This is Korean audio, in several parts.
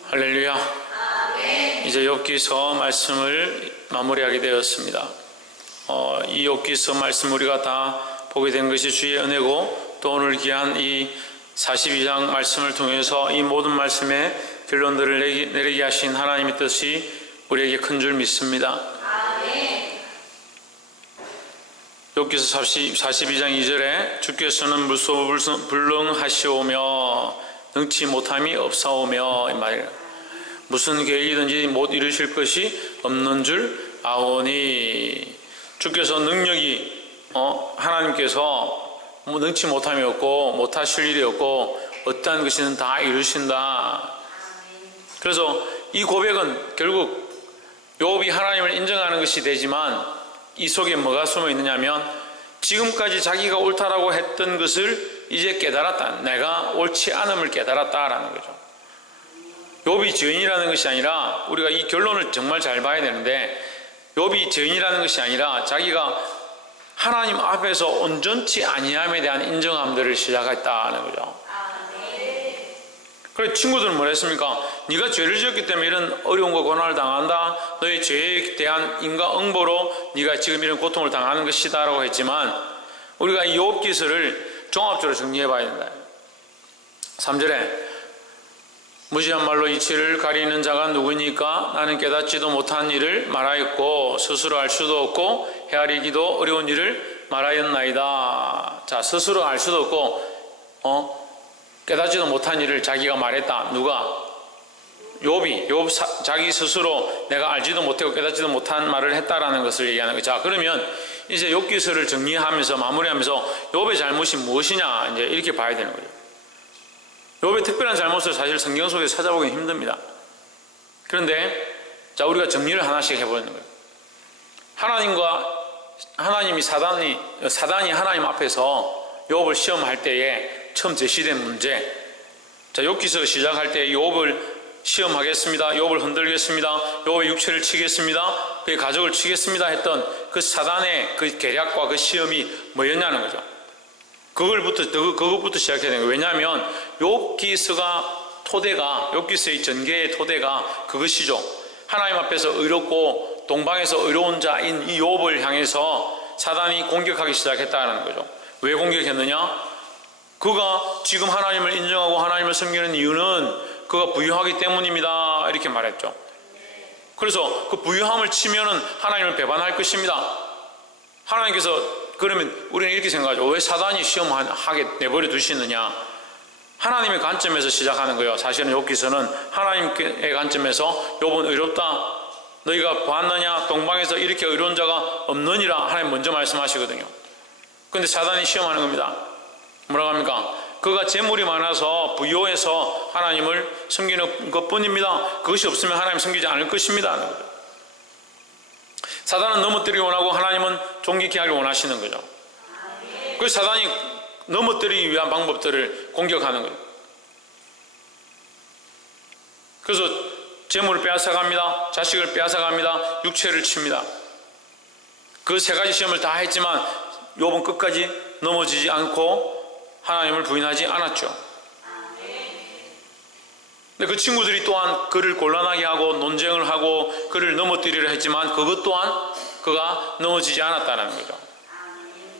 할렐루야. 이제 욥기서 말씀을 마무리하게 되었습니다. 이 욥기서 말씀 우리가 다 보게 된 것이 주의 은혜고, 또 오늘 귀한 이 42장 말씀을 통해서 이 모든 말씀의 결론들을 내리게 하신 하나님의 뜻이 우리에게 큰 줄 믿습니다. 욥기서 42장 2절에 주께서는 물소불능하시오며 능치 못함이 없사오며, 이 말이에요. 무슨 계획이든지 못 이루실 것이 없는 줄 아오니, 주께서 능력이 하나님께서 능치 못함이 없고 못하실 일이 없고 어떠한 것이든 다 이루신다. 그래서 이 고백은 결국 욥이 하나님을 인정하는 것이 되지만, 이 속에 뭐가 숨어 있느냐면, 지금까지 자기가 옳다라고 했던 것을 이제 깨달았다, 내가 옳지 않음을 깨달았다라는 거죠. 욥이 죄인이라는 것이 아니라, 우리가 이 결론을 정말 잘 봐야 되는데, 욥이 죄인이라는 것이 아니라 자기가 하나님 앞에서 온전치 아니함에 대한 인정함들을 시작했다는 거죠. 그래, 친구들은 뭐랬습니까? 네가 죄를 지었기 때문에 이런 어려움과 고난을 당한다, 너의 죄에 대한 인과응보로 네가 지금 이런 고통을 당하는 것이다 라고 했지만, 우리가 이 욥기서를 종합적으로 정리해 봐야 된다. 3절에 무지한 말로 이치를 가리는 자가 누구니까? 나는 깨닫지도 못한 일을 말하였고 스스로 알 수도 없고 헤아리기도 어려운 일을 말하였나이다. 자, 스스로 알 수도 없고 깨닫지도 못한 일을 자기가 말했다. 누가? 욥이 자기 스스로 내가 알지도 못하고 깨닫지도 못한 말을 했다라는 것을 얘기하는 거죠. 자, 그러면 이제 욥기서를 정리하면서 마무리하면서 욥의 잘못이 무엇이냐, 이제 이렇게 봐야 되는 거죠. 욥의 특별한 잘못을 사실 성경 속에 찾아보기는 힘듭니다. 그런데 자, 우리가 정리를 하나씩 해보는 거예요. 사단이 하나님 앞에서 욥을 시험할 때에 처음 제시된 문제. 자, 욥기서 시작할 때 욥을 시험하겠습니다, 욥을 흔들겠습니다, 욥의 육체를 치겠습니다, 그의 가족을 치겠습니다 했던 그 사단의 그 계략과 그 시험이 뭐였냐는 거죠. 그것부터 시작해야 되는 거예요. 왜냐하면 욥기서의 전개의 토대가 그것이죠. 하나님 앞에서 의롭고 동방에서 의로운 자인 이 욥을 향해서 사단이 공격하기 시작했다는 거죠. 왜 공격했느냐? 그가 지금 하나님을 인정하고 하나님을 섬기는 이유는 그가 부유하기 때문입니다, 이렇게 말했죠. 그래서 그 부유함을 치면은 하나님을 배반할 것입니다. 하나님께서, 그러면 우리는 이렇게 생각하죠. 왜 사단이 시험하게 내버려 두시느냐? 하나님의 관점에서 시작하는 거예요. 사실은 욥기서는 하나님의 관점에서 욥은 의롭다, 너희가 보았느냐? 동방에서 이렇게 의로운 자가 없느니라 하나님 먼저 말씀하시거든요. 그런데 사단이 시험하는 겁니다. 뭐라고 합니까? 그가 재물이 많아서 부유해서 하나님을 섬기는 것뿐입니다. 그것이 없으면 하나님 섬기지 않을 것입니다 하는 거죠. 사단은 넘어뜨리기 원하고 하나님은 존귀케 하길 원하시는 거죠. 그래서 사단이 넘어뜨리기 위한 방법들을 공격하는 거예요. 그래서 재물을 빼앗아갑니다, 자식을 빼앗아갑니다, 육체를 칩니다. 그 세 가지 시험을 다 했지만 욥은 끝까지 넘어지지 않고 하나님을 부인하지 않았죠. 근데 그 친구들이 또한 그를 곤란하게 하고 논쟁을 하고 그를 넘어뜨리려 했지만 그것 또한 그가 넘어지지 않았다는 거죠.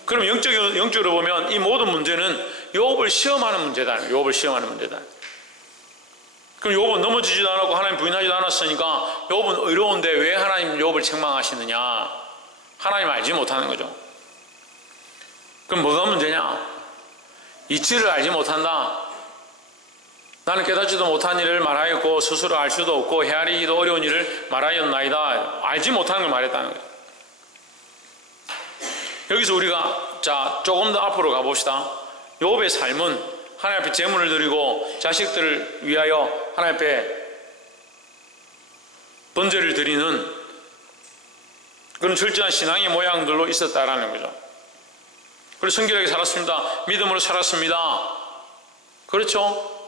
그럼 영적으로 보면 이 모든 문제는 욥을 시험하는 문제다. 욥을 시험하는 문제다. 그럼 욥은 넘어지지도 않았고 하나님 부인하지도 않았으니까 욥은 의로운데 왜 하나님 욥을 책망하시느냐? 하나님 알지 못하는 거죠. 그럼 뭐가 문제냐? 이치를 알지 못한다. 나는 깨닫지도 못한 일을 말하였고 스스로 알 수도 없고 헤아리기도 어려운 일을 말하였나이다. 알지 못하는 걸 말했다는 거예요. 여기서 우리가 조금 더 앞으로 가봅시다. 욥의 삶은 하나님 앞에 제물을 드리고 자식들을 위하여 하나님 앞에 번제를 드리는 그런 철저한 신앙의 모양들로 있었다라는 거죠. 그리고 성결하게 살았습니다. 믿음으로 살았습니다. 그렇죠?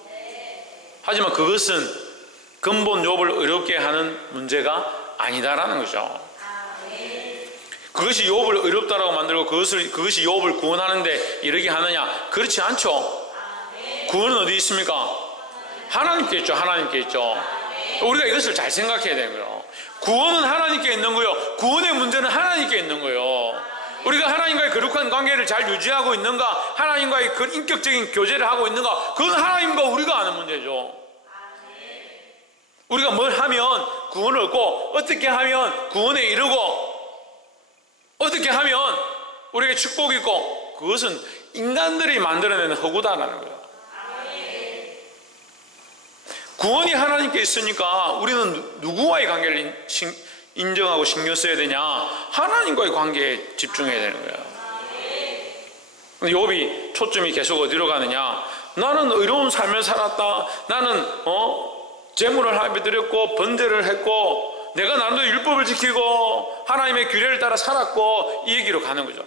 하지만 그것은 근본 욥을 의롭게 하는 문제가 아니다라는 거죠. 그것이 욥을 의롭다라고 만들고 그것이 욥을 구원하는데 이르게 하느냐? 그렇지 않죠. 구원은 어디 있습니까? 하나님께 있죠. 하나님께 있죠. 우리가 이것을 잘 생각해야 되는 거예요. 구원은 하나님께 있는 거요. 구원의 문제는 하나님께 있는 거예요. 우리가 하나님과의 거룩한 관계를 잘 유지하고 있는가, 하나님과의 그 인격적인 교제를 하고 있는가, 그건 하나님과 우리가 아는 문제죠. 우리가 뭘 하면 구원을 얻고, 어떻게 하면 구원에 이르고, 어떻게 하면 우리에게 축복이 있고, 그것은 인간들이 만들어내는 허구다라는 거예요. 구원이 하나님께 있으니까 우리는 누구와의 관계를 인정하고 신경 써야 되냐? 하나님과의 관계에 집중해야 되는 거예요. 근데 욥이 초점이 계속 어디로 가느냐? 나는 의로운 삶을 살았다. 나는 재물을 하나님께 드렸고 번제를 했고 내가 나름대로 율법을 지키고 하나님의 규례를 따라 살았고, 이 얘기로 가는 거죠.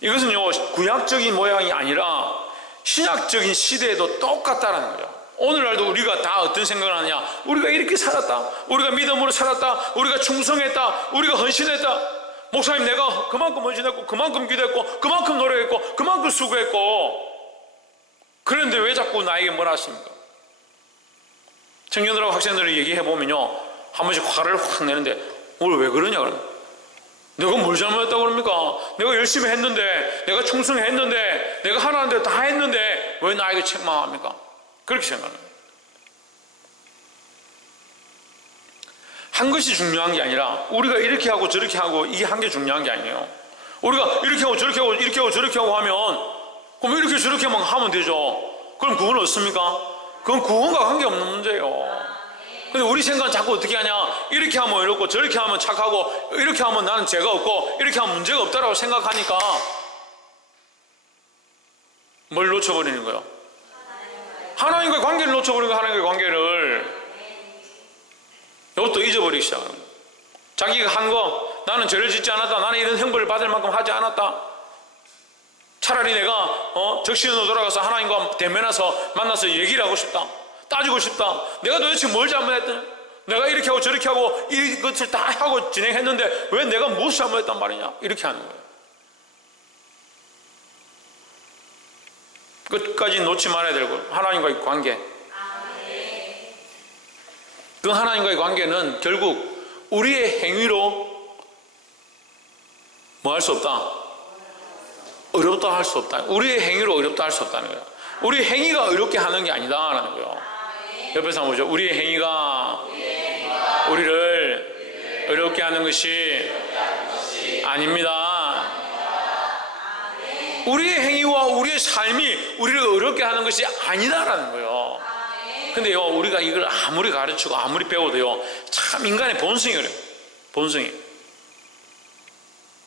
이것은요, 구약적인 모양이 아니라 신약적인 시대에도 똑같다는 거예요. 오늘날도 우리가 다 어떤 생각을 하느냐? 우리가 이렇게 살았다. 우리가 믿음으로 살았다. 우리가 충성했다. 우리가 헌신했다. 목사님, 내가 그만큼 헌신했고, 그만큼 기도했고, 그만큼 노력했고, 그만큼 수고했고. 그런데 왜 자꾸 나에게 뭐라 하십니까? 청년들하고 학생들을 얘기해보면요, 한 번씩 화를 확 내는데, 오늘 왜 그러냐? 그러면. 내가 뭘 잘못했다고 그럽니까? 내가 열심히 했는데, 내가 충성했는데, 내가 하라는 대로 다 했는데 왜 나에게 책망합니까? 그렇게 생각합니다. 한 것이 중요한 게 아니라 우리가 이렇게 하고 저렇게 하고 이게 한 게 중요한 게 아니에요. 우리가 이렇게 하고 저렇게 하고 이렇게 하고 저렇게 하고 하면, 그럼 이렇게 저렇게만 하면 되죠. 그럼 구원은 없습니까? 그건 구원과 관계없는 문제예요. 근데 우리 생각은 자꾸 어떻게 하냐? 이렇게 하면 이렇고 저렇게 하면 착하고 이렇게 하면 나는 죄가 없고 이렇게 하면 문제가 없다라고 생각하니까 뭘 놓쳐버리는 거예요? 하나님과의 관계를 놓쳐버리는 거예요. 하나님과의 관계를. 이것도 잊어버리기 시작하는 거예요. 자기가 한 거, 나는 죄를 짓지 않았다. 나는 이런 형벌을 받을 만큼 하지 않았다. 차라리 내가 적신으로 돌아가서 하나님과 대면해서 만나서 얘기를 하고 싶다. 따지고 싶다. 내가 도대체 뭘 잘못했더냐? 내가 이렇게 하고 저렇게 하고 이것을 다 하고 진행했는데 왜 내가 무엇을 잘못했단 말이냐? 이렇게 하는 거예요. 끝까지 놓지 말아야 될 거, 하나님과의 관계. 그 하나님과의 관계는 결국 우리의 행위로 뭐 할 수 없다? 어렵다 할 수 없다. 우리의 행위로 어렵다 할 수 없다는 거예요. 우리 행위가 어렵게 하는 게 아니다라는 거예요. 옆에서 한번 보죠. 우리의 행위가 우리를 어렵게 하는 것이 아닙니다. 우리의 행위와 우리의 삶이 우리를 어렵게 하는 것이 아니다라는 거예요. 근데요, 우리가 이걸 아무리 가르치고 아무리 배워도요, 참 인간의 본성이 그래요. 본성이.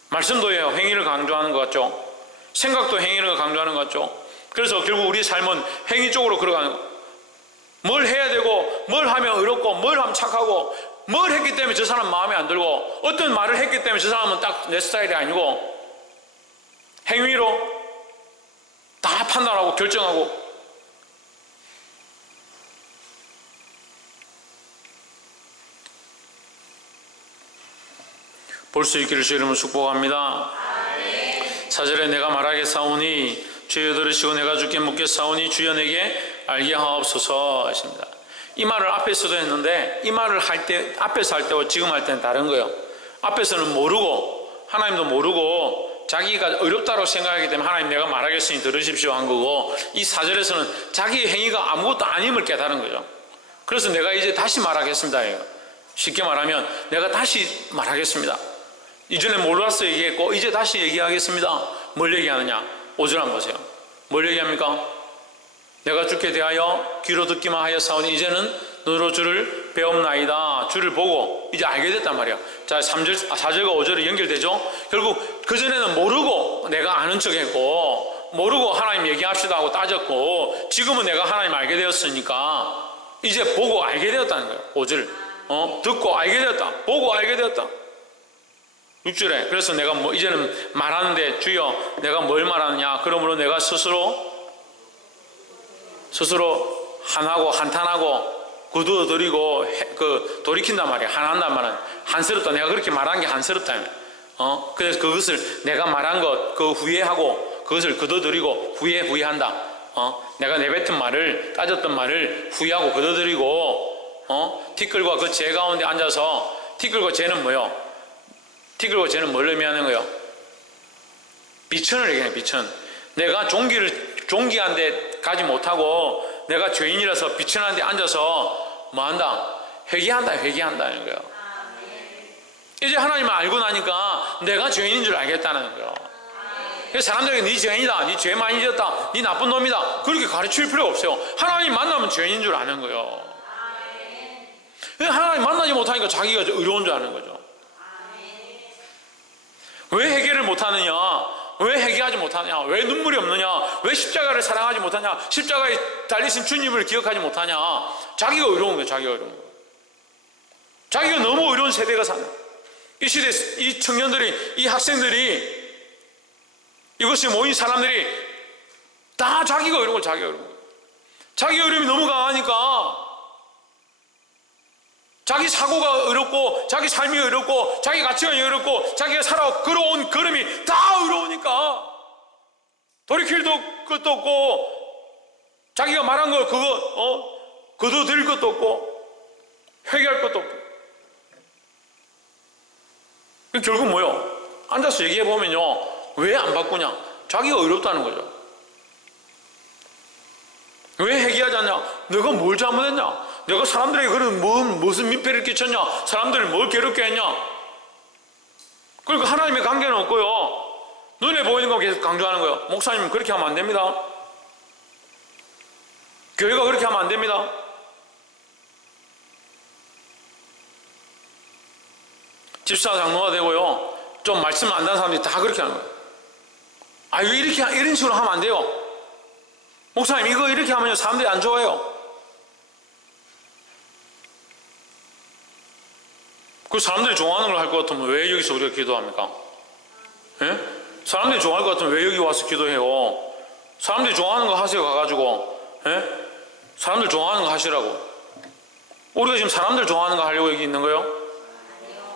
말씀도 해요. 행위를 강조하는 것 같죠? 생각도 행위를 강조하는 것 같죠? 그래서 결국 우리 삶은 행위 쪽으로 걸어가는 거예요. 뭘 해야 되고, 뭘 하면 어렵고, 뭘 하면 착하고, 뭘 했기 때문에 저 사람 마음에 안 들고, 어떤 말을 했기 때문에 저 사람은 딱 내 스타일이 아니고, 행위로 다 판단하고 결정하고. 볼 수 있기를 주 이름으로 축복합니다. 4절에 내가 말하겠사오니 주여 들으시고 내가 주께 묻겠사오니 주여 내게 알게 하옵소서 하십니다. 이 말을 앞에서도 했는데 이 말을 할 때, 앞에서 할 때와 지금 할 때는 다른 거예요. 앞에서는 모르고, 하나님도 모르고 자기가 어렵다고 생각하기 때문에 하나님 내가 말하겠으니 들으십시오 한 거고, 이 4절에서는 자기의 행위가 아무것도 아님을 깨달은 거죠. 그래서 내가 이제 다시 말하겠습니다. 쉽게 말하면 내가 다시 말하겠습니다. 이전에 몰라서 얘기했고 이제 다시 얘기하겠습니다. 뭘 얘기하느냐? 5절 한번 보세요. 뭘 얘기합니까? 내가 주께 대하여 귀로 듣기만 하였사오니 이제는 너로 주를 배움나이다. 주를 보고 이제 알게 됐단 말이야. 자, 3절, 4절과 5절이 연결되죠. 결국 그전에는 모르고 내가 아는 척 했고, 모르고 하나님 얘기합시다 하고 따졌고, 지금은 내가 하나님 알게 되었으니까 이제 보고 알게 되었다는 거예요. 5절. 듣고 알게 되었다. 보고 알게 되었다. 6절에 그래서 내가 이제는 말하는데 주여 내가 뭘 말하느냐? 그러므로 내가 스스로 한하고 한탄하고 구두어드리고 돌이킨단 말이야. 한한단 말은 한스럽다. 내가 그렇게 말한 게 한스럽다. 그래서 그것을 내가 말한 것 그 후회하고 그것을 거둬들이고 후회한다. 내가 내뱉은 말을, 따졌던 말을 후회하고 거둬들이고, 티끌과 그 재 가운데 앉아서, 티끌과 재는 뭐요? 티끌과 재는 뭘 의미하는 거요? 비천을 얘기해, 비천. 내가 종기한 데 가지 못하고 내가 죄인이라서 비천한 데 앉아서 뭐 한다? 회개한다는 거예요. 이제 하나님을 알고 나니까 내가 죄인인 줄 알겠다는 거예요. 그래서 사람들에게 네 죄인이다, 네 죄 많이 지었다, 네 나쁜 놈이다 그렇게 가르칠 필요가 없어요. 하나님 만나면 죄인인 줄 아는 거예요. 하나님 만나지 못하니까 자기가 의로운 줄 아는 거죠. 왜 회개를 못하느냐? 왜 회개하지 못하냐? 왜 눈물이 없느냐? 왜 십자가를 사랑하지 못하냐? 십자가에 달리신 주님을 기억하지 못하냐? 자기가 의로운 거예요. 자기가 의로운 거예요. 자기가 너무 의로운 세대가 사는 거예요. 이 시대, 이 청년들이, 이 학생들이, 이것이 모인 사람들이 다 자기가 의로운 거예요. 자기가 의로운 거예요. 자기 의로움이 너무 강하니까 자기 사고가 어렵고 자기 삶이 어렵고 자기 가치관이 어렵고 자기가 살아 걸어온 걸음이 다 어려우니까 돌이킬 것도 없고 자기가 말한 거 그거 거둬들일 것도 없고 회개할 것도 없고 결국 뭐요? 앉아서 얘기해 보면요, 왜 안 바꾸냐? 자기가 어렵다는 거죠. 왜 회개하지 않냐? 내가 뭘 잘못했냐? 내가 사람들에게 그런 무슨 민폐를 끼쳤냐? 사람들을 뭘 괴롭게 했냐? 그러니까 하나님의 관계는 없고요, 눈에 보이는 거 계속 강조하는 거예요. 목사님 그렇게 하면 안 됩니다. 교회가 그렇게 하면 안 됩니다. 집사 장로가 되고요, 좀 말씀 안 듣는 사람들이 다 그렇게 하는 거예요. 아, 이런 식으로 하면 안 돼요. 목사님 이거 이렇게 하면 사람들이 안 좋아해요. 그 사람들이 좋아하는 걸 할 것 같으면 왜 여기서 우리가 기도합니까? 예? 사람들이 좋아할 것 같으면 왜 여기 와서 기도해요? 사람들이 좋아하는 거 하세요. 가가지고. 예? 사람들 좋아하는 거 하시라고. 우리가 지금 사람들 좋아하는 거 하려고 여기 있는 거예요?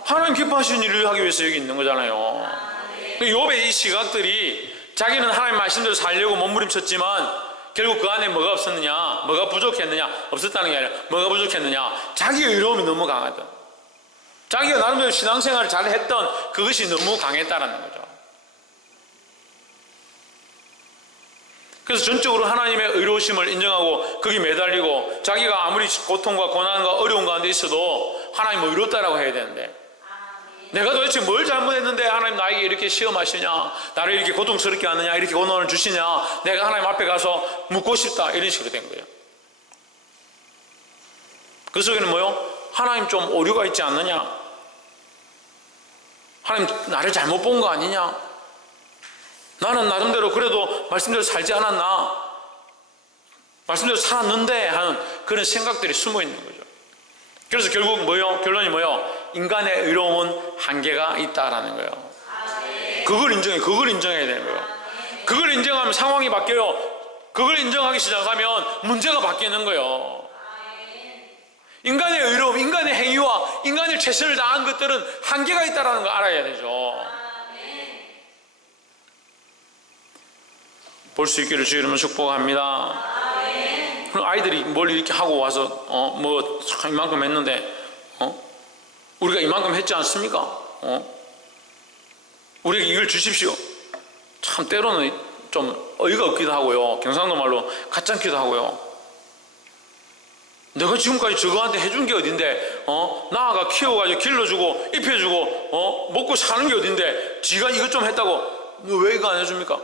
하나님 기뻐하시는 일을 하기 위해서 여기 있는 거잖아요. 욥의 이 시각들이 자기는 하나님 말씀대로 살려고 몸부림쳤지만 결국 그 안에 뭐가 없었느냐? 뭐가 부족했느냐? 없었다는 게 아니라 뭐가 부족했느냐? 자기의 의로움이 너무 강하다. 자기가 나름대로 신앙생활을 잘 했던 그것이 너무 강했다는 거죠. 그래서 전적으로 하나님의 의로우심을 인정하고 거기 매달리고 자기가 아무리 고통과 고난과 어려운 가운데 있어도 하나님은 의롭다라고 해야 되는데, 내가 도대체 뭘 잘못했는데 하나님 나에게 이렇게 시험하시냐, 나를 이렇게 고통스럽게 하느냐, 이렇게 고난을 주시냐, 내가 하나님 앞에 가서 묻고 싶다, 이런 식으로 된 거예요. 그 속에는 뭐요? 하나님 좀 오류가 있지 않느냐, 하나님 나를 잘못 본 거 아니냐, 나는 나름대로 그래도 말씀대로 살지 않았나, 말씀대로 살았는데 하는 그런 생각들이 숨어 있는 거죠. 그래서 결국 뭐요? 결론이 뭐요? 인간의 의로움은 한계가 있다라는 거예요. 그걸 인정해야 되는 거예요. 그걸 인정하면 상황이 바뀌어요. 그걸 인정하기 시작하면 문제가 바뀌는 거예요. 인간의 의로움, 인간의 행위와 인간의 최선을 다한 것들은 한계가 있다는 걸 알아야 되죠. 볼 수 있기를 주 이름으로 축복합니다. 그럼 아이들이 뭘 이렇게 하고 와서 뭐 이만큼 했는데 우리가 이만큼 했지 않습니까? 우리에게 이걸 주십시오. 참 때로는 좀 어이가 없기도 하고요, 경상도 말로 가짜기도 하고요. 내가 지금까지 저거한테 해준 게 어딘데, 나아가 키워가지고 길러주고 입혀주고 먹고 사는 게 어딘데 지가 이것 좀 했다고 너 왜 이거 안 해줍니까?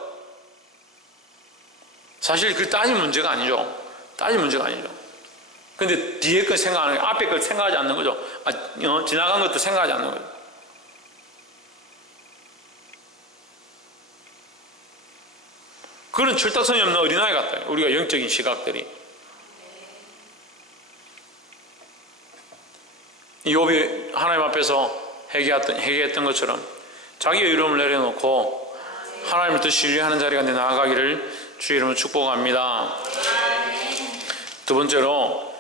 사실 그 따질 문제가 아니죠. 따질 문제가 아니죠. 근데 뒤에 걸 생각하는 거예요. 앞에 걸 생각하지 않는 거죠. 지나간 것도 생각하지 않는 거예요. 그런 철딱선이 없는 어린아이 같아요. 우리가 영적인 시각들이. 욥이 하나님 앞에서 회개했던 것처럼 자기의 의로움을 내려놓고 하나님을 더 신뢰하는 자리가 내 나아가기를 주의 이름으로 축복합니다. 두 번째로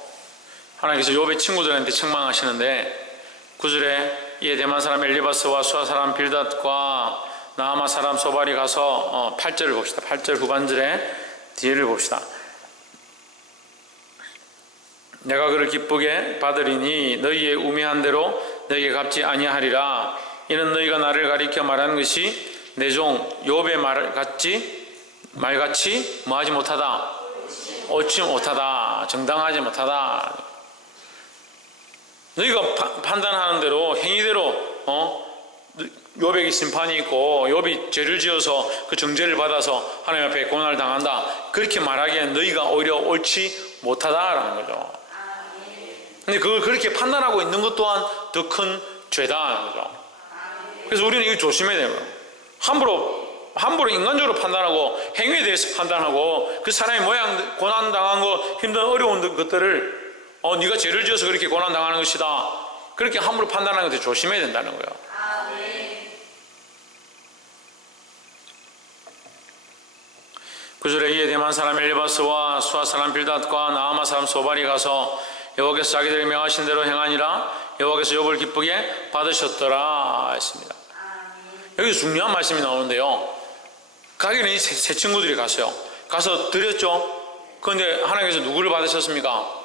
하나님께서 욥의 친구들한테 책망하시는데 9절에 이에 대만 사람 엘리바스와 수아 사람 빌닷과 나아마 사람 소발이 가서 8절을 봅시다. 8절 후반절에 뒤를 봅시다. 내가 그를 기쁘게 받으리니 너희의 우매한 대로 너희에게 갚지 아니하리라. 이는 너희가 나를 가리켜 말하는 것이 내 종 욥의 말같이 뭐하지 못하다, 옳지 못하다, 정당하지 못하다. 너희가 판단하는 대로 행위대로 욥에게 심판이 있고 욥이 죄를 지어서 그 정죄를 받아서 하나님 앞에 고난을 당한다, 그렇게 말하기엔 너희가 오히려 옳지 못하다라는 거죠. 근데 그걸 그렇게 판단하고 있는 것 또한 더 큰 죄다라는 거죠. 그래서 우리는 이거 조심해야 돼요. 함부로 인간적으로 판단하고 행위에 대해서 판단하고 그 사람의 모양, 고난당한 거, 힘든 어려운 것들을 네가 죄를 지어서 그렇게 고난당하는 것이다, 그렇게 함부로 판단하는 것을 조심해야 된다는 거예요. 구절에 이에 대만 사람 엘리바스와 수아 사람 빌닷과 나아마 사람 소발이 가서 여호와께서 자기들이 명하신 대로 행하니라. 여호와께서 욥을 기쁘게 받으셨더라 했습니다. 여기서 중요한 말씀이 나오는데요. 가기는 이 세 친구들이 갔어요. 가서 드렸죠. 그런데 하나님께서 누구를 받으셨습니까?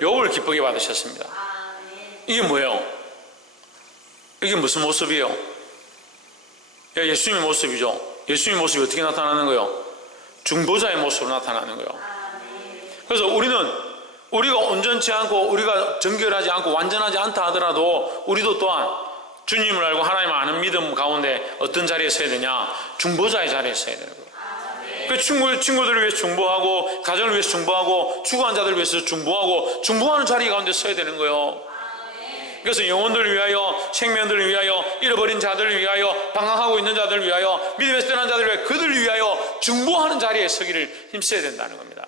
욥을 기쁘게 받으셨습니다. 이게 뭐예요? 이게 무슨 모습이에요? 예수님의 모습이죠. 예수님의 모습이 어떻게 나타나는 거예요? 중보자의 모습으로 나타나는 거예요. 그래서 우리가 온전치 않고 우리가 정결하지 않고 완전하지 않다 하더라도 우리도 또한 주님을 알고 하나님을 아는 믿음 가운데 어떤 자리에 서야 되냐? 중보자의 자리에 서야 되는 거예요. 그 친구들을 위해서 중보하고, 가정을 위해서 중보하고, 추구한 자들을 위해서 중보하고, 중보하는 자리 가운데 서야 되는 거예요. 그래서 영혼들을 위하여, 생명들을 위하여, 잃어버린 자들을 위하여, 방황하고 있는 자들을 위하여, 믿음에서 떠난 자들을 위하여, 그들을 위하여 중보하는 자리에 서기를 힘써야 된다는 겁니다.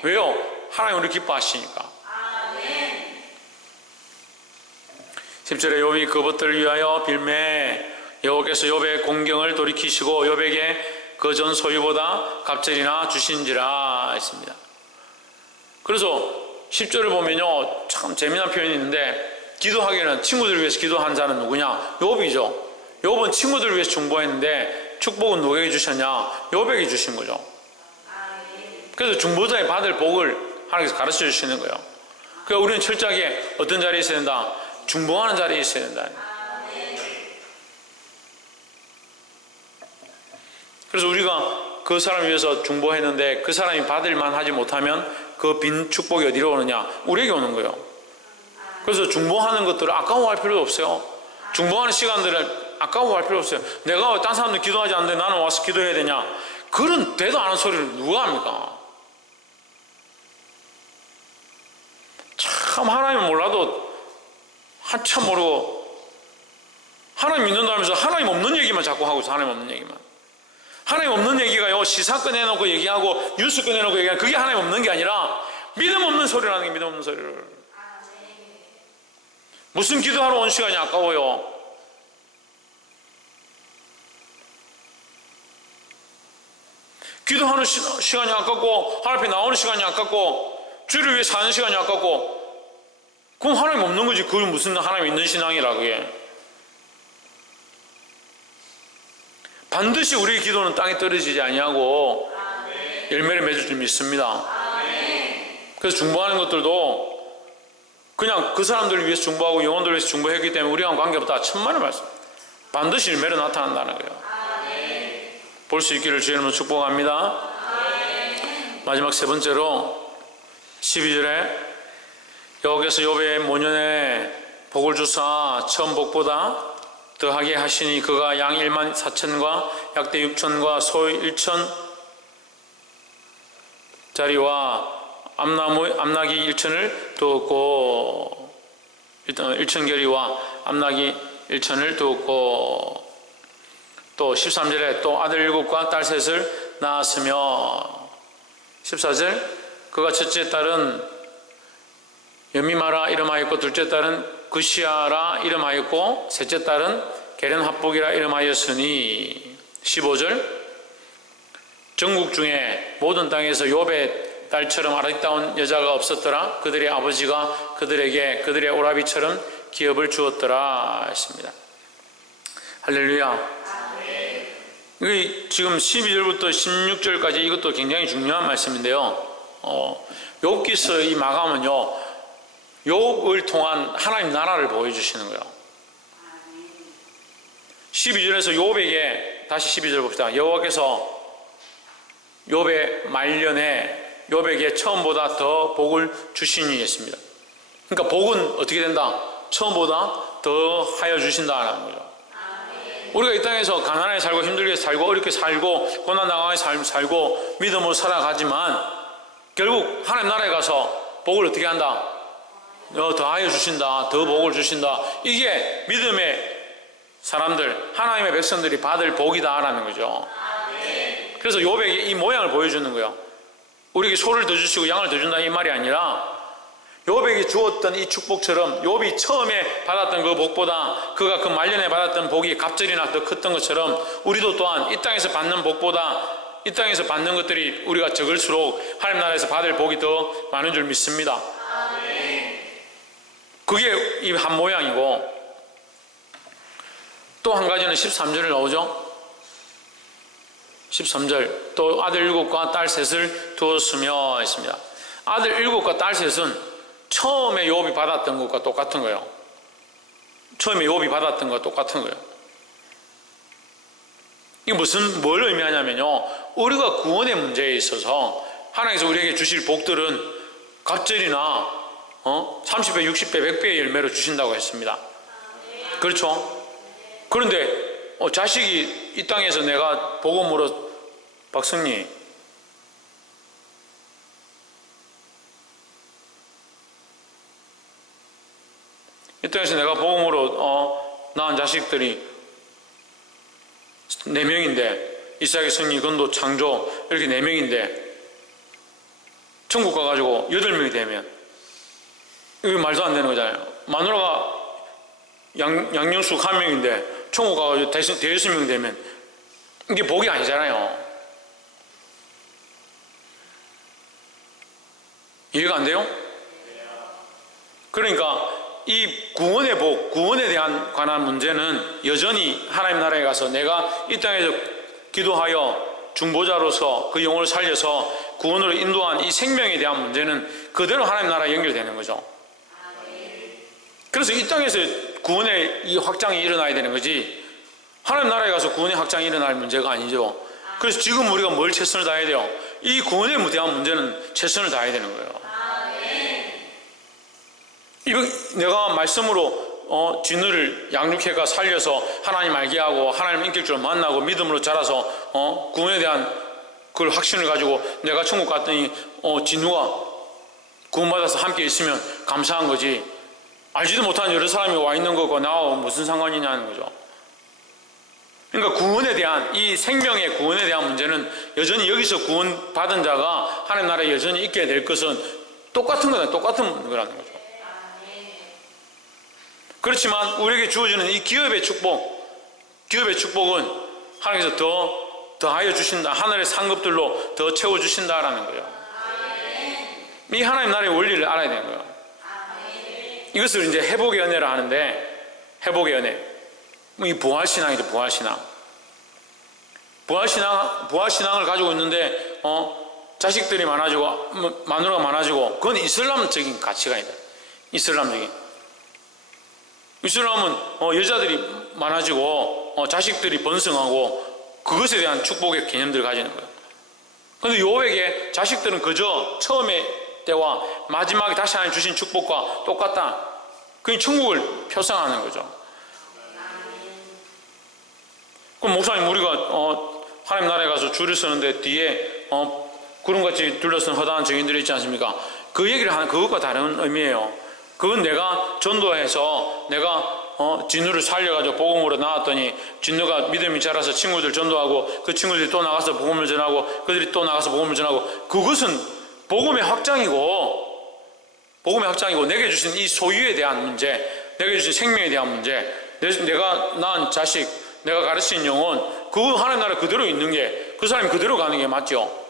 왜요? 하나님 우리를 기뻐하시니까. 10절에 욥이 그것들을 위하여 빌매 여호와께서 욥의 공경을 돌이키시고 욥에게 그 전 소유보다 갑절이나 주신지라 했습니다. 그래서 10절을 보면요, 참 재미난 표현이 있는데, 기도하기에는 친구들을 위해서 기도한 자는 누구냐? 욥이죠. 욥은 친구들을 위해서 중보했는데 축복은 누구에게 주셨냐? 욥에게 주신 거죠. 그래서 중보자의 받을 복을 하나님께서 가르쳐 주시는 거예요. 그러니까 우리는 철저하게 어떤 자리에 있어야 된다? 중보하는 자리에 있어야 된다. 그래서 우리가 그 사람을 위해서 중보했는데 그 사람이 받을만 하지 못하면 그 빈 축복이 어디로 오느냐? 우리에게 오는 거예요. 그래서 중보하는 것들을 아까워할 필요도 없어요. 중보하는 시간들을 아까워할 필요 없어요. 내가 딴 사람들 기도하지 않는데 나는 와서 기도해야 되냐? 그런 되도 않은 소리를 누가 합니까? 참 하나님을 몰라도 한참 모르고 하나님 믿는다면서 하나님 없는 얘기만 자꾸 하고 있어. 하나님 없는 얘기만. 하나님 없는 얘기가요, 시사 꺼내놓고 얘기하고 뉴스 꺼내놓고 얘기하는, 그게 하나님 없는 게 아니라 믿음 없는 소리라는 게, 믿음 없는 소리를. 무슨 기도하러 온 시간이 아까워요? 기도하는 시간이 아깝고 하나님 앞에 나오는 시간이 아깝고 주를 위해 사는 시간이 아깝고, 그럼 하나님 없는 거지. 그걸 무슨 하나님 있는 신앙이라. 그게 반드시 우리의 기도는 땅에 떨어지지 아니하고 열매를 맺을 줄 믿습니다. 그래서 중보하는 것들도 그냥 그 사람들을 위해서 중보하고 영혼들을 위해서 중보했기 때문에 우리와는 관계없다, 천만의 말씀. 반드시 열매로 나타난다는 거예요. 볼 수 있기를 주의 이름으로 축복합니다. 마지막 세 번째로 12절에 여호와께서 욥의 모년에 복을 주사 처음 복보다 더하게 하시니 그가 양 1만 4천과 약대 6천과 소 1천 짜리와 암나기 1천을 두었고, 1천결이와 암나기 1천을 두었고, 또 13절에 또 아들 7과 딸 3을 낳았으며, 14절 그가 첫째 딸은 여미마라 이름하였고 둘째 딸은 그시아라 이름하였고 셋째 딸은 게렌합복이라 이름하였으니, 15절 전국 중에 모든 땅에서 욥의 딸처럼 아름다운 여자가 없었더라. 그들의 아버지가 그들에게 그들의 오라비처럼 기업을 주었더라 했습니다. 할렐루야. 이게 지금 12절부터 16절까지 이것도 굉장히 중요한 말씀인데요. 욥기서 이 마감은요, 욥을 통한 하나님 나라를 보여주시는 거예요. 12절에서 욥에게, 다시 12절 봅시다. 여호와께서 욥의 말년에 욥에게 처음보다 더 복을 주시니 했습니다. 그러니까 복은 어떻게 된다? 처음보다 더 하여 주신다라는 거죠. 우리가 이 땅에서 가난하게 살고 힘들게 살고 어렵게 살고 고난당하게 살고 믿음으로 살아가지만 결국 하나님 나라에 가서 복을 어떻게 한다? 더하여 주신다. 더 복을 주신다. 이게 믿음의 사람들, 하나님의 백성들이 받을 복이다라는 거죠. 그래서 욥에게 이 모양을 보여주는 거예요. 우리에게 소를 더 주시고 양을 더 준다 이 말이 아니라 욥에게 주었던 이 축복처럼 욥이 처음에 받았던 그 복보다 그가 그 말년에 받았던 복이 갑절이나 더 컸던 것처럼 우리도 또한 이 땅에서 받는 복보다 이 땅에서 받는 것들이 우리가 적을수록 하나님 나라에서 받을 복이 더 많은 줄 믿습니다. 그게 이 한 모양이고, 또 한 가지는 13절에 나오죠. 13절, 또 아들 7과 딸 3을 두었으며 했습니다. 아들 7과 딸 3은 처음에 욥이 받았던 것과 똑같은 거예요. 처음에 욥이 받았던 것과 똑같은 거예요. 이게 뭘 의미하냐면요, 우리가 구원의 문제에 있어서 하나님께서 우리에게 주실 복들은 갑절이나 30배, 60배, 100배의 열매로 주신다고 했습니다. 그렇죠? 그런데 자식이 이 땅에서 내가 복음으로, 박승리, 이 땅에서 내가 복음으로 낳은 자식들이 4명인데, 이삭의 성리, 건도, 창조 이렇게 4명인데 천국 가가지고 8명이 되면 이게 말도 안 되는 거잖아요. 마누라가 양영숙 1명인데 천국 가가지고 대여섯 명 되면 이게 복이 아니잖아요. 이해가 안 돼요? 그러니까 이 구원의 복, 구원에 관한 문제는 여전히 하나님 나라에 가서 내가 이 땅에서 기도하여 중보자로서 그 영혼을 살려서 구원으로 인도한 이 생명에 대한 문제는 그대로 하나님 나라에 연결되는 거죠. 그래서 이 땅에서 구원의 이 확장이 일어나야 되는 거지, 하나님 나라에 가서 구원의 확장이 일어날 문제가 아니죠. 그래서 지금 우리가 뭘 최선을 다해야 돼요? 이 구원에 대한 문제는 최선을 다해야 되는 거예요. 이거 내가 말씀으로 진우를 양육해가 살려서 하나님 알게 하고 하나님 인격적으로 만나고 믿음으로 자라서 구원에 대한 그걸 확신을 가지고 내가 천국 갔더니 진우가 구원받아서 함께 있으면 감사한 거지, 알지도 못한 여러 사람이 와 있는 거고 나와 무슨 상관이냐는 거죠. 그러니까 구원에 대한, 이 생명의 구원에 대한 문제는 여전히 여기서 구원받은 자가 하나님 나라에 여전히 있게 될 것은 똑같은 거라는 거죠. 그렇지만 우리에게 주어지는 이 기업의 축복은 하나님께서 더 하여 주신다, 하늘의 상급들로 더 채워주신다라는 거예요. 이 하나님 나라의 원리를 알아야 되는 거예요. 이것을 이제 회복의 은혜라 하는데, 회복의 은혜, 이 부활신앙이죠. 부활신앙을 가지고 있는데 자식들이 많아지고 마누라가 많아지고, 그건 이슬람적인 가치관이다. 이슬람은 여자들이 많아지고 자식들이 번성하고 그것에 대한 축복의 개념들을 가지는 거예요. 그런데 욥에게 자식들은 그저 처음에 때와 마지막에 다시 하나님 주신 축복과 똑같다. 그게 천국을 표상하는 거죠. 그럼 목사님, 우리가 하나님 나라에 가서 줄을 서는데 뒤에 구름같이 둘러쓴 허다한 증인들이 있지 않습니까? 그 얘기를 하는 그것과 다른 의미예요. 그건 내가 전도해서 내가 진우를 살려가지고 복음으로 나왔더니 진우가 믿음이 자라서 친구들 전도하고 그 친구들이 또 나가서 복음을 전하고 그들이 또 나가서 복음을 전하고, 그것은 복음의 확장이고 내게 주신 이 소유에 대한 문제, 내게 주신 생명에 대한 문제, 내가 낳은 자식, 내가 가르친 영혼, 그 하나님 나라 그대로 있는 게, 그 사람이 그대로 가는 게 맞죠.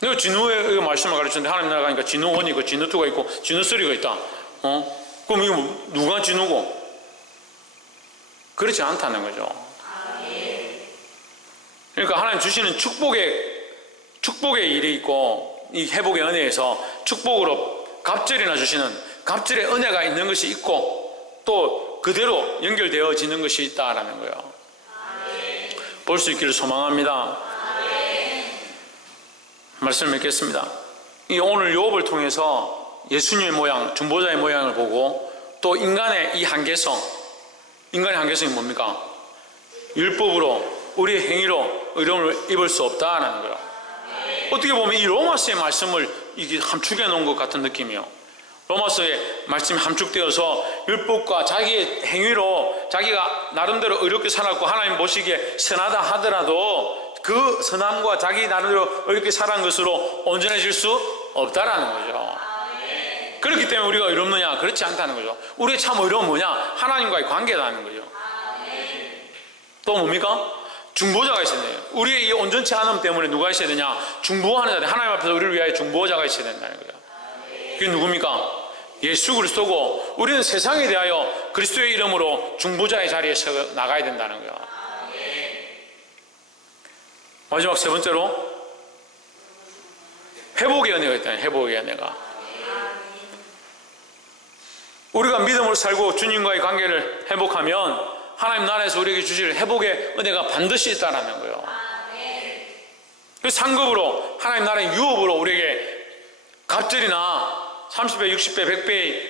내가 진우의 말씀을 가르쳤는데 하나님 나라 가니까 진우 1이 있고 진우 2가 있고 진우 3가 있다. 그럼 이거 누가 진우고? 그렇지 않다는 거죠. 그러니까 하나님 주시는 축복의 일이 있고, 이 회복의 은혜에서 축복으로 갑절이나 주시는 갑절의 은혜가 있는 것이 있고, 또 그대로 연결되어지는 것이 있다라는 거예요. 볼 수 있기를 소망합니다. 말씀을 맺겠습니다. 오늘 욥을 통해서 예수님의 모양, 중보자의 모양을 보고, 또 인간의 이 한계성, 인간의 한계성이 뭡니까? 율법으로, 우리의 행위로 의로움을 입을 수 없다라는 거예요. 어떻게 보면 이 로마서의 말씀을 이게 함축해 놓은 것 같은 느낌이에요. 로마서의 말씀이 함축되어서 율법과 자기의 행위로 자기가 나름대로 의롭게 살았고 하나님 보시기에 선하다 하더라도 그 선함과 자기 나름대로 의롭게 살아간 것으로 온전해질 수 없다라는 거죠. 그렇기 때문에 우리가 의롭느냐? 그렇지 않다는 거죠. 우리의 참 의로움은 뭐냐? 하나님과의 관계라는 거죠. 또 뭡니까? 중보자가 있어야 돼요. 우리의 이 온전치 않음 때문에 누가 있어야 되냐? 중보하는 자, 하나님 앞에서 우리를 위하여 중보자가 있어야 된다는 거예요. 그게 누굽니까? 예수 그리스도고, 우리는 세상에 대하여 그리스도의 이름으로 중보자의 자리에 서 나가야 된다는 거예요. 마지막 세 번째로 회복의 은혜가 있다는, 회복의 은혜가. 우리가 믿음으로 살고 주님과의 관계를 회복하면 하나님 나라에서 우리에게 주실 회복의 은혜가 반드시 있다는 거예요. 그 상급으로, 하나님 나라의 유업으로 우리에게 갑절이나 30배, 60배, 100배의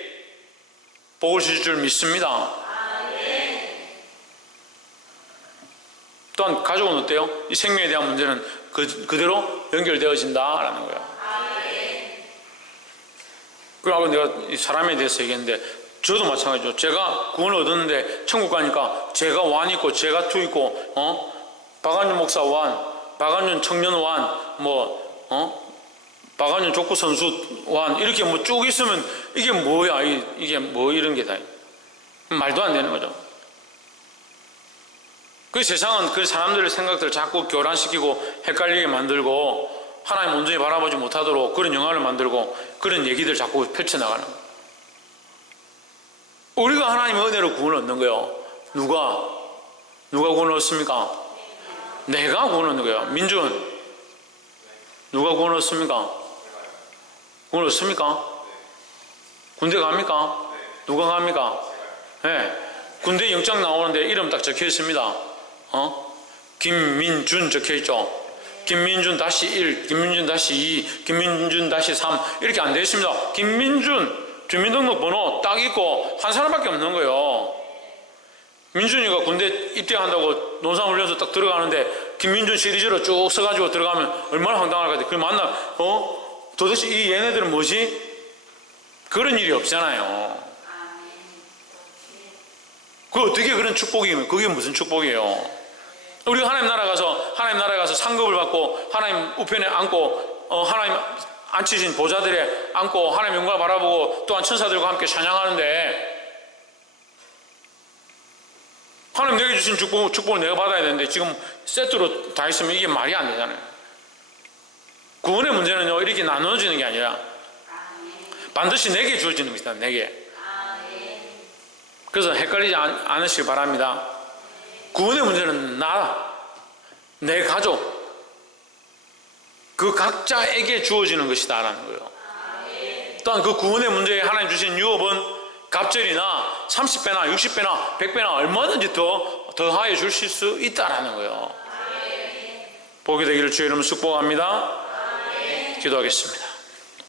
복을 주실 줄 믿습니다. 또한 가족은 어때요? 이 생명에 대한 문제는 그대로 연결되어진다라는 거예요. 그리고 내가 이 사람에 대해서 얘기했는데, 저도 마찬가지죠. 제가 구원을 얻었는데 천국 가니까 제가 완 있고 제가 투 있고, 박한준 목사 완, 박한준 청년 완, 박한준 족구 선수 완, 이렇게 쭉 있으면 이게 뭐야? 이게 뭐 이런 게 다 말도 안 되는 거죠. 그 세상은 그 사람들의 생각들을 자꾸 교란시키고 헷갈리게 만들고 하나님 온전히 바라보지 못하도록 그런 영화를 만들고 그런 얘기들 자꾸 펼쳐나가는 거예요. 우리가 하나님의 은혜로 구원을 얻는 거예요. 누가 구원을 얻습니까? 내가 구원을 얻는 거예요. 민준, 누가 구원을 얻습니까? 구원을 얻습니까? 군대 갑니까? 누가 갑니까? 네. 군대 영장 나오는데 이름 딱 적혀 있습니다. 김민준 적혀 있죠. 김민준 -1, 김민준 -2, 김민준 -3 이렇게 안 되어 있습니다. 김민준 주민등록번호 딱 있고 한 사람밖에 없는 거예요. 민준이가 군대 입대한다고 논산훈련소 딱 들어가는데 김민준 시리즈로 쭉 써가지고 들어가면 얼마나 황당할 것 같아요. 그걸 만나 도대체 이 얘네들은 뭐지? 그런 일이 없잖아요. 그 어떻게 그런 축복이면 그게 무슨 축복이에요? 우리가 하나님 나라에 가서 상급을 받고 하나님 우편에 앉고 하나님 앉히신 보좌들에 앉고 하나님 영광을 바라보고 또한 천사들과 함께 찬양하는데, 하나님 내게 주신 축복을 내가 받아야 되는데 지금 세트로 다 있으면 이게 말이 안 되잖아요. 구원의 문제는요, 이렇게 나눠지는 게 아니라 반드시 내게 주어지는 것이다. 내게. 그래서 헷갈리지 않으시길 바랍니다. 구원의 문제는 내 가족, 그 각자에게 주어지는 것이다 라는 거예요. 또한 그 구원의 문제에 하나님 주신 유업은 갑절이나 30배나 60배나 100배나 얼마든지 더하여 주실 수 있다라는 거예요. 복이 되기를 주의 이름으로 축복합니다. 기도하겠습니다.